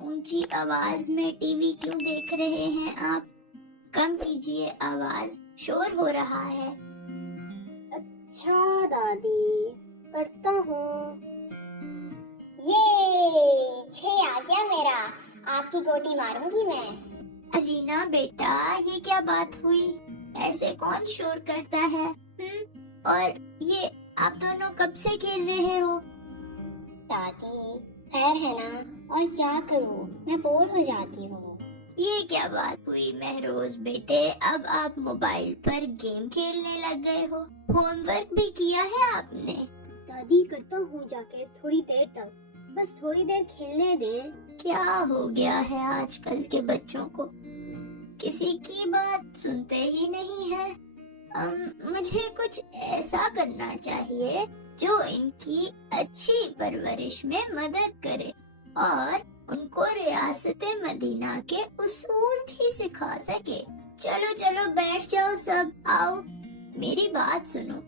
اونچی آواز میں ٹی وی کیوں دیکھ رہے ہیں آپ؟ کم کیجیے آواز، شور ہو رہا ہے۔ اچھا دادی، کرتا ہوں۔ یہ 6 آ گیا میرا، آپ کی گوٹی ماروں گی میں۔ الینا بیٹا، یہ کیا بات ہوئی؟ ایسے کون شور کرتا ہے؟ اور یہ آپ دونوں کب سے کھیل رہے ہو؟ دادی خیر ہے نا، اور کیا کروں، میں بور ہو جاتی ہوں۔ یہ کیا بات ہوئی مہروز بیٹے، اب آپ موبائل پر گیم کھیلنے لگ گئے ہو؟ ہوم ورک بھی کیا ہے آپ نے؟ دادی کرتا ہوں جا کے تھوڑی دیر تک، بس تھوڑی دیر کھیلنے دیں۔ کیا ہو گیا ہے آج کل کے بچوں کو، کسی کی بات سنتے ہی نہیں ہے۔ مجھے کچھ ایسا کرنا چاہیے جو ان کی اچھی پرورش میں مدد کرے اور ان کو ریاست مدینہ کے اصول بھی سکھا سکے۔ چلو چلو بیٹھ جاؤ سب، آؤ میری بات سنو۔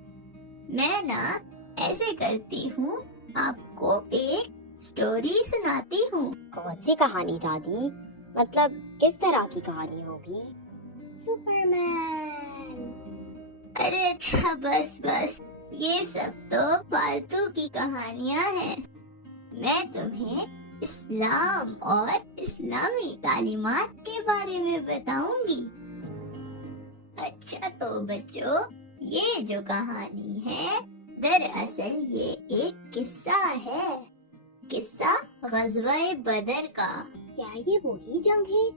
میں نا ایسے کرتی ہوں، آپ کو ایک سٹوری سناتی ہوں۔ کون سی کہانی دادی؟ مطلب کس طرح کی کہانی ہوگی؟ سپرمین۔ ارے اچھا، بس یہ سب تو فالتو کی کہانیاں ہیں۔ میں تمہیں اسلام اور اسلامی تعلیمات کے بارے میں بتاؤں گی۔ اچھا تو بچوں، یہ جو کہانی ہے دراصل یہ ایک قصہ ہے، قصہ غزوہ بدر کا۔ کیا یہ وہی جنگ ہے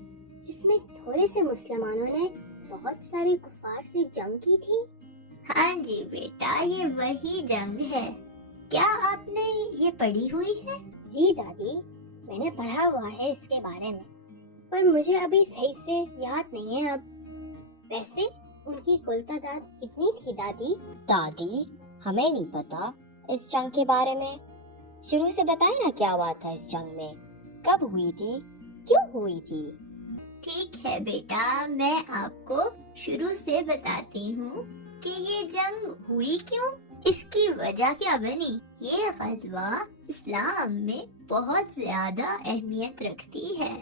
جس میں تھوڑے سے مسلمانوں نے بہت سارے کفار سے جنگ کی تھی؟ ہاں جی بیٹا، یہ وہی جنگ ہے۔ کیا آپ نے یہ پڑھی ہوئی ہے؟ جی دادی، میں نے پڑھا ہوا ہے اس کے بارے میں، پر مجھے ابھی صحیح سے یاد نہیں ہے اب۔ ویسے ان کی کل تعداد کتنی تھی دادی؟ دادی ہمیں نہیں پتا اس جنگ کے بارے میں، شروع سے بتائیں نا کیا ہوا تھا اس جنگ میں، کب ہوئی تھی، کیوں ہوئی تھی؟ ٹھیک ہے بیٹا، میں آپ کو شروع سے بتاتی ہوں کہ یہ جنگ ہوئی کیوں، اس کی وجہ کیا بنی۔ یہ غزوہ اسلام میں بہت زیادہ اہمیت رکھتی ہے۔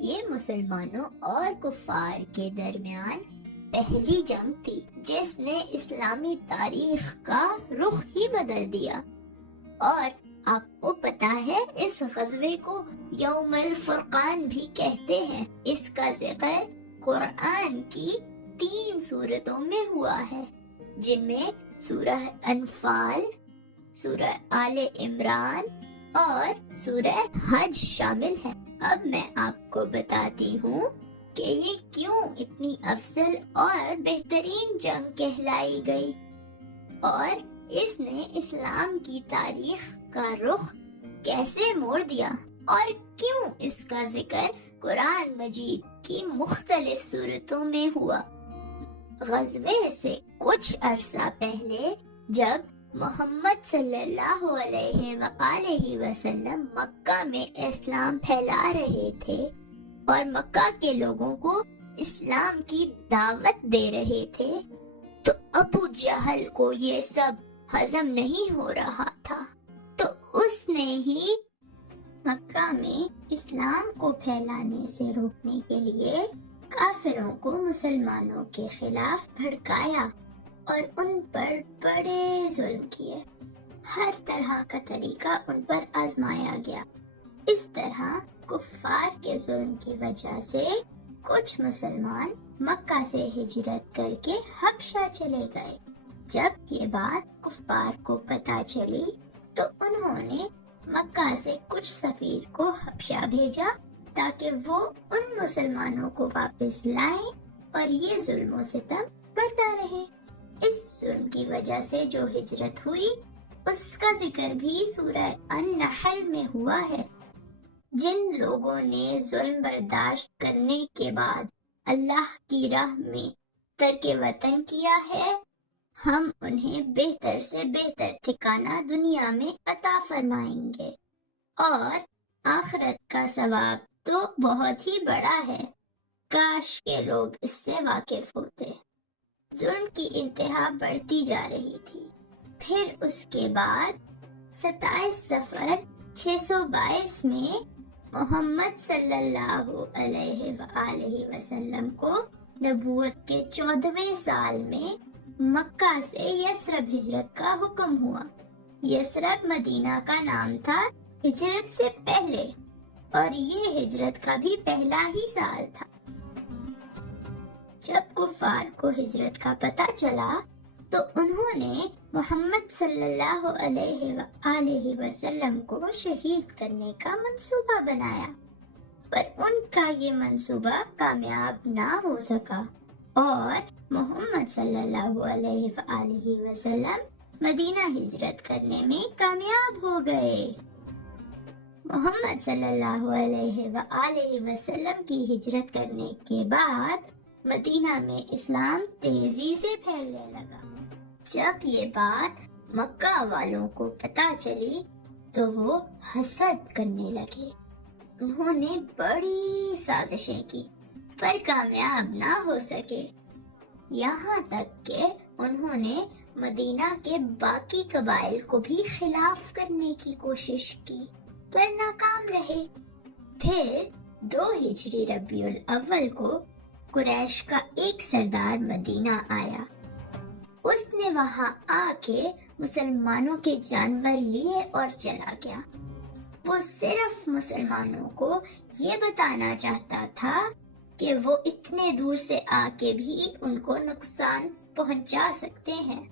یہ مسلمانوں اور کفار کے درمیان پہلی جنگ تھی جس نے اسلامی تاریخ کا رخ ہی بدل دیا۔ اور آپ کو پتا ہے اس غزوے کو یوم الفرقان بھی کہتے ہیں۔ اس کا ذکر قرآن کی 3 سورتوں میں ہوا ہے، جن میں سورہ انفال، سورہ آل عمران اور سورہ حج شامل ہے۔ اب میں آپ کو بتاتی ہوں کہ یہ کیوں اتنی افضل اور بہترین جنگ کہلائی گئی، اور اس نے اسلام کی تاریخ کا رخ کیسے موڑ دیا، اور کیوں اس کا ذکر قرآن مجید کی مختلف صورتوں میں ہوا۔ غزوے سے کچھ عرصہ پہلے جب محمد صلی اللہ علیہ وآلہ وسلم مکہ میں اسلام پھیلا رہے تھے اور مکہ کے لوگوں کو اسلام کی دعوت دے رہے تھے، تو ابو جہل کو یہ سب ہضم نہیں ہو رہا تھا، تو اس نے ہی مکہ میں اسلام کو پھیلانے سے روکنے کے لیے کافروں کو مسلمانوں کے خلاف بھڑکایا اور ان پر بڑے ظلم کیے۔ ہر طرح کا طریقہ ان پر آزمایا گیا۔ اس طرح کفار کے ظلم کی وجہ سے کچھ مسلمان مکہ سے ہجرت کر کے حبشہ چلے گئے۔ جب یہ بات کفار کو پتہ چلی تو انہوں نے مکہ سے کچھ سفیر کو حبشہ بھیجا تاکہ وہ ان مسلمانوں کو واپس لائیں اور یہ ظلم و ستم بڑھتا رہے۔ اس ظلم کی وجہ سے جو ہجرت ہوئی اس کا ذکر بھی سورہ النحل میں ہوا ہے۔ جن لوگوں نے ظلم برداشت کرنے کے بعد اللہ کی راہ میں ترک وطن کیا ہے، ہم انہیں بہتر سے بہتر ٹھکانہ دنیا میں عطا فرمائیں گے، اور آخرت کا ثواب تو بہت ہی بڑا ہے۔ کاش کے لوگ اس سے واقف ہوتے۔ ظلم کی انتہا بڑھتی جا رہی تھی۔ پھر اس کے بعد 27 صفر 622 میں محمد صلی اللہ علیہ وآلہ وسلم کو نبوت کے 14ویں سال میں مکہ سے یثرب ہجرت کا حکم ہوا۔ یثرب مدینہ کا نام تھا ہجرت سے پہلے، اور یہ ہجرت کا بھی پہلا ہی سال تھا۔ جب کفار کو ہجرت کا پتہ چلا تو انہوں نے محمد صلی اللہ علیہ وآلہ وسلم کو شہید کرنے کا منصوبہ بنایا، پر ان کا یہ منصوبہ کامیاب نہ ہو سکا اور محمد صلی اللہ علیہ وآلہ وسلم مدینہ ہجرت کرنے میں کامیاب ہو گئے۔ محمد صلی اللہ علیہ وآلہ وسلم کی ہجرت کرنے کے بعد مدینہ میں اسلام تیزی سے پھیلنے لگا۔ جب یہ بات مکہ والوں کو پتہ چلی تو وہ حسد کرنے لگے۔ انہوں نے بڑی سازشیں کی پر کامیاب نہ ہو سکے، یہاں تک کہ انہوں نے مدینہ کے باقی قبائل کو بھی خلاف کرنے کی کوشش کی پر ناکام رہے۔ پھر 2 ہجری ربیع الاول کو قریش کا ایک سردار مدینہ آیا۔ اس نے وہاں آ کے مسلمانوں کے جانور لیے اور چلا گیا۔ وہ صرف مسلمانوں کو یہ بتانا چاہتا تھا کہ وہ اتنے دور سے آ کے بھی ان کو نقصان پہنچا سکتے ہیں۔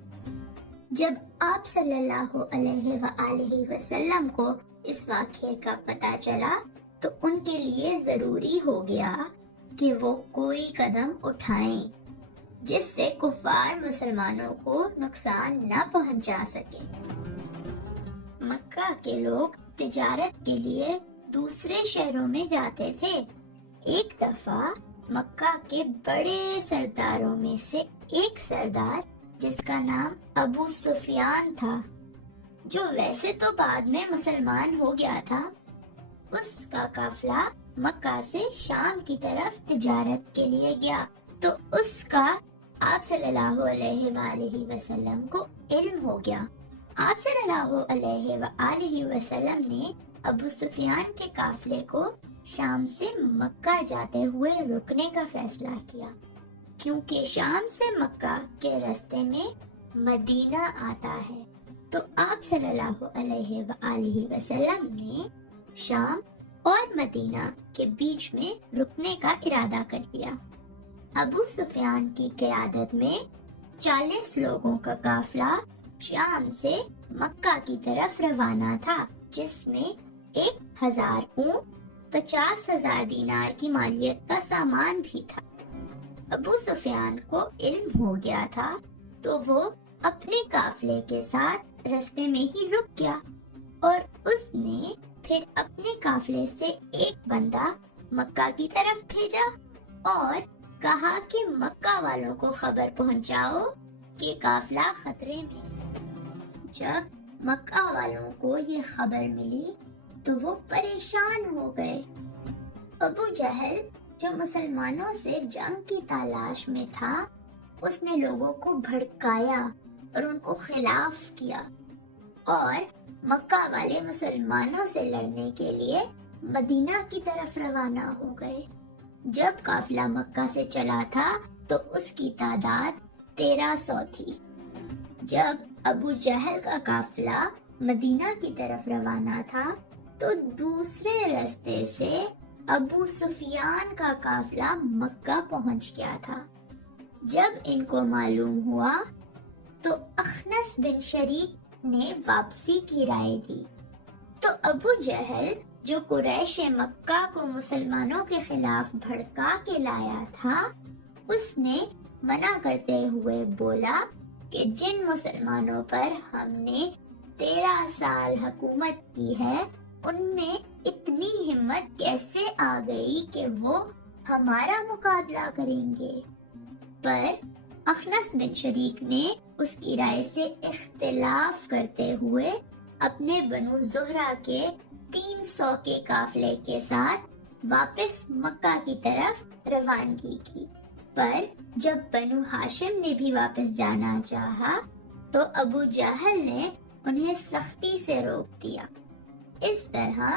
جب آپ صلی اللہ علیہ وآلہ وسلم کو اس واقعے کا پتہ چلا تو ان کے لیے ضروری ہو گیا کہ وہ کوئی قدم اٹھائیں جس سے کفار مسلمانوں کو نقصان نہ پہنچا سکے۔ مکہ کے لوگ تجارت کے لیے دوسرے شہروں میں جاتے تھے۔ ایک دفعہ مکہ کے بڑے سرداروں میں سے ایک سردار جس کا نام ابو سفیان تھا، جو ویسے تو بعد میں مسلمان ہو گیا تھا، اس کا قافلہ مکہ سے شام کی طرف تجارت کے لیے گیا تو اس کا آپ صلی اللہ علیہ وآلہ وسلم کو علم ہو گیا۔ آپ صلی اللہ علیہ وآلہ وسلم نے ابو سفیان کے قافلے کو شام سے مکہ جاتے ہوئے رکنے کا فیصلہ کیا، کیونکہ شام سے مکہ کے راستے میں مدینہ آتا ہے۔ تو آپ صلی اللہ علیہ وآلہ وسلم نے شام اور مدینہ کے بیچ میں رکنے کا ارادہ کر لیا۔ ابو سفیان کی قیادت میں 40 لوگوں کا قافلہ شام سے مکہ کی طرف روانہ تھا، جس میں 1000 اونٹ، 50,000 دینار کی مالیت کا سامان بھی تھا۔ ابو سفیان کو علم ہو گیا تھا تو وہ اپنے قافلے کے ساتھ راستے میں ہی رک گیا، اور اس نے پھر اپنے قافلے سے ایک بندہ مکہ کی طرف بھیجا اور کہا کہ مکہ والوں کو خبر پہنچاؤ کہ قافلہ خطرے میں۔ جب مکہ والوں کو یہ خبر ملی تو وہ پریشان ہو گئے۔ ابو جہل جو مسلمانوں سے جنگ کی تلاش میں تھا، اس نے لوگوں کو بھڑکایا اور ان کو خلاف کیا، اور مکہ والے مسلمانوں سے لڑنے کے لیے مدینہ کی طرف روانہ ہو گئے۔ جب قافلہ مکہ سے چلا تھا تو اس کی تعداد 1300 تھی۔ جب ابو جہل کا قافلہ مدینہ کی طرف روانہ تھا تو دوسرے راستے سے ابو سفیان کا قافلہ مکہ پہنچ گیا تھا۔ جب ان کو معلوم ہوا تو اخنس بن شریک نے واپسی کی رائے دی، تو ابو جہل جو قریش مکہ کو مسلمانوں کے خلاف بھڑکا کے لایا تھا، اس نے منع کرتے ہوئے بولا کہ جن مسلمانوں پر ہم نے 13 سال حکومت کی ہے، ان میں اتنی ہمت کیسے آ گئی کہ وہ ہمارا مقابلہ کریں گے؟ پر اخنس بن شریک نے اس کی رائے سے اختلاف کرتے ہوئے اپنے بنو زہرہ کے 300 کے قافلے کے ساتھ واپس مکہ کی طرف روانگی کی۔ پر جب بنو ہاشم نے بھی واپس جانا چاہا تو ابو جہل نے انہیں سختی سے روک دیا۔ اس طرح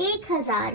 1000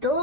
2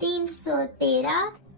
313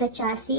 85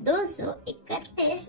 231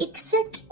61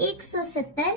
170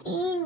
3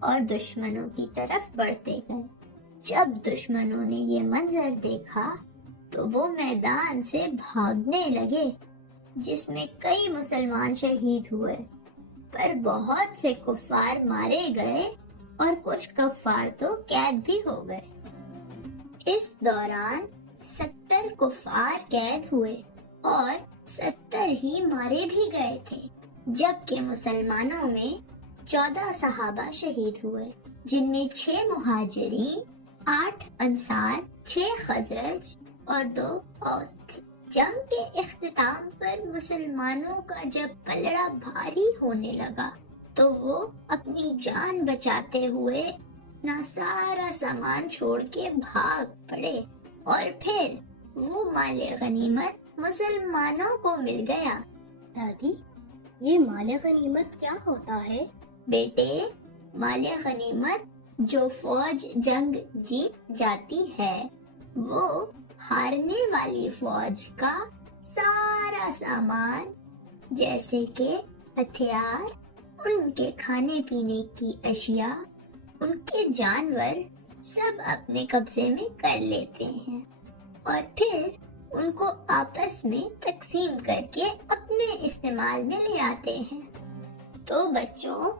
اور دشمنوں کی طرف بڑھتے گئے۔ جب دشمنوں نے یہ منظر دیکھا تو وہ میدان سے بھاگنے لگے، جس میں کئی مسلمان شہید ہوئے، پر بہت سے کفار مارے گئے اور کچھ کفار تو قید بھی ہو گئے۔ اس دوران 70 کفار قید ہوئے اور 70 ہی مارے بھی گئے تھے، جبکہ مسلمانوں میں 14 صحابہ شہید ہوئے، جن میں 6 مہاجرین، 8 انصار، 6 خزرج اور 2 اوس تھے۔ جنگ کے اختتام پر مسلمانوں کا جب پلڑا بھاری ہونے لگا تو وہ اپنی جان بچاتے ہوئے اپنا سارا سامان چھوڑ کے بھاگ پڑے، اور پھر وہ مال غنیمت مسلمانوں کو مل گیا۔ دادی، یہ مال غنیمت کیا ہوتا ہے؟ بیٹے، مال غنیمت جو فوج جنگ جیت جاتی ہے وہ ہارنے والی فوج کا سارا سامان، جیسے کہ ہتھیار، ان کے کھانے پینے کی اشیاء، ان کے جانور سب اپنے قبضے میں کر لیتے ہیں اور پھر ان کو آپس میں تقسیم کر کے اپنے استعمال میں لے آتے ہیں۔ تو بچوں،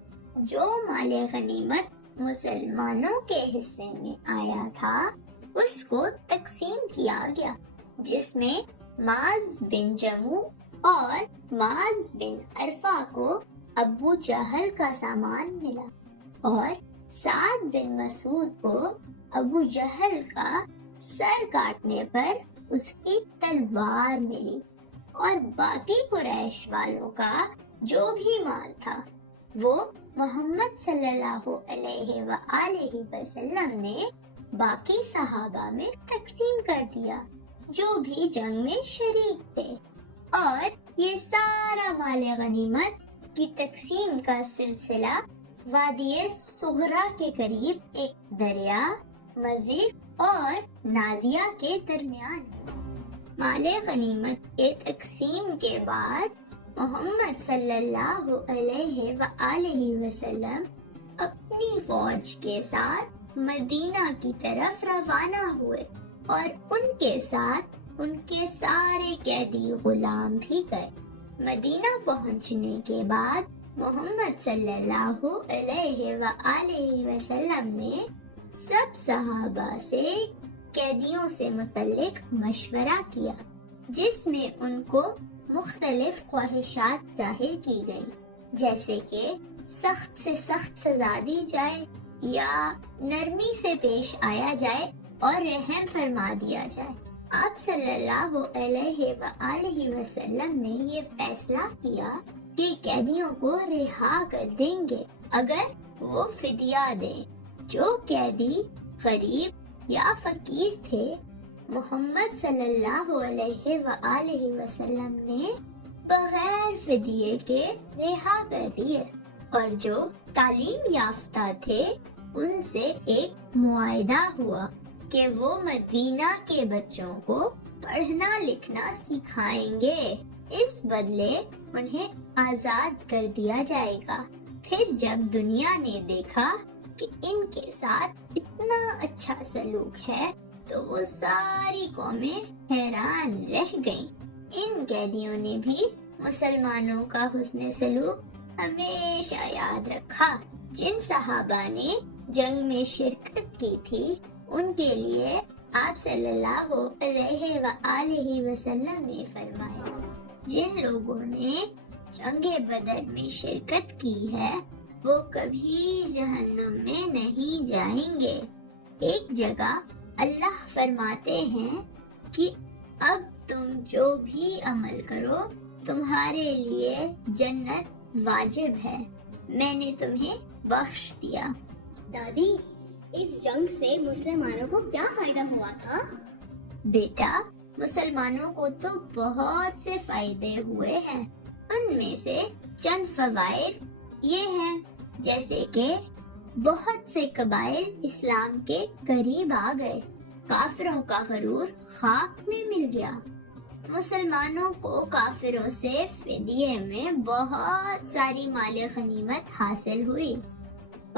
جو مال غنیمت مسلمانوں کے حصے میں آیا تھا اس کو تقسیم کیا گیا، جس میں معاذ بن جموع اور معاذ بن عرفہ کو ابو جہل کا سامان ملا، اور سعد بن مسعود کو ابو جہل کا سر کاٹنے پر اس کی تلوار ملی، اور باقی قریش والوں کا جو بھی مال تھا وہ محمد صلی اللہ علیہ وآلہ وسلم نے باقی صحابہ میں تقسیم کر دیا جو بھی جنگ میں شریک تھے۔ اور یہ سارا مال غنیمت کی تقسیم کا سلسلہ وادی صغرا کے قریب ایک دریا مضیق اور نازیہ کے درمیان۔ مال غنیمت کے تقسیم کے بعد محمد صلی اللہ علیہ وآلہ وسلم اپنی فوج کے ساتھ مدینہ کی طرف روانہ ہوئے، اور ان کے ساتھ ان کے سارے قیدی غلام بھی گئے۔ مدینہ پہنچنے کے بعد محمد صلی اللہ علیہ وآلہ وسلم نے سب صحابہ سے قیدیوں سے متعلق مشورہ کیا، جس میں ان کو مختلف خواہشات ظاہر کی گئی، جیسے کہ سخت سے سخت سزا دی جائے یا نرمی سے پیش آیا جائے اور رحم فرما دیا جائے۔ آپ صلی اللہ علیہ وآلہ وسلم نے یہ فیصلہ کیا کہ قیدیوں کو رہا کر دیں گے اگر وہ فدیہ دیں۔ جو قیدی غریب یا فقیر تھے محمد صلی اللہ علیہ وآلہ وسلم نے بغیر فدیے کے رہا کر دیے، اور جو تعلیم یافتہ تھے ان سے ایک معاہدہ ہوا کہ وہ مدینہ کے بچوں کو پڑھنا لکھنا سکھائیں گے، اس بدلے انہیں آزاد کر دیا جائے گا۔ پھر جب دنیا نے دیکھا کہ ان کے ساتھ اتنا اچھا سلوک ہے تو وہ ساری قومیں حیران رہ گئیں۔ ان قیدیوں نے بھی مسلمانوں کا حسن سلوک ہمیشہ یاد رکھا۔ جن صحابہ نے جنگ میں شرکت کی تھی ان کے لیے آپ صلی اللہ علیہ وآلہ وسلم نے فرمایا، جن لوگوں نے جنگ بدر میں شرکت کی ہے وہ کبھی جہنم میں نہیں جائیں گے۔ ایک جگہ اللہ فرماتے ہیں کہ اب تم جو بھی عمل کرو تمہارے لیے جنت واجب ہے، میں نے تمہیں بخش دیا۔ دادی، اس جنگ سے مسلمانوں کو کیا فائدہ ہوا تھا؟ بیٹا، مسلمانوں کو تو بہت سے فائدے ہوئے ہیں، ان میں سے چند فوائد یہ ہیں، جیسے کہ بہت سے قبائل اسلام کے قریب آ گئے، کافروں کا غرور خاک میں مل گیا، مسلمانوں کو کافروں سے فدیے میں بہت ساری مال غنیمت حاصل ہوئی،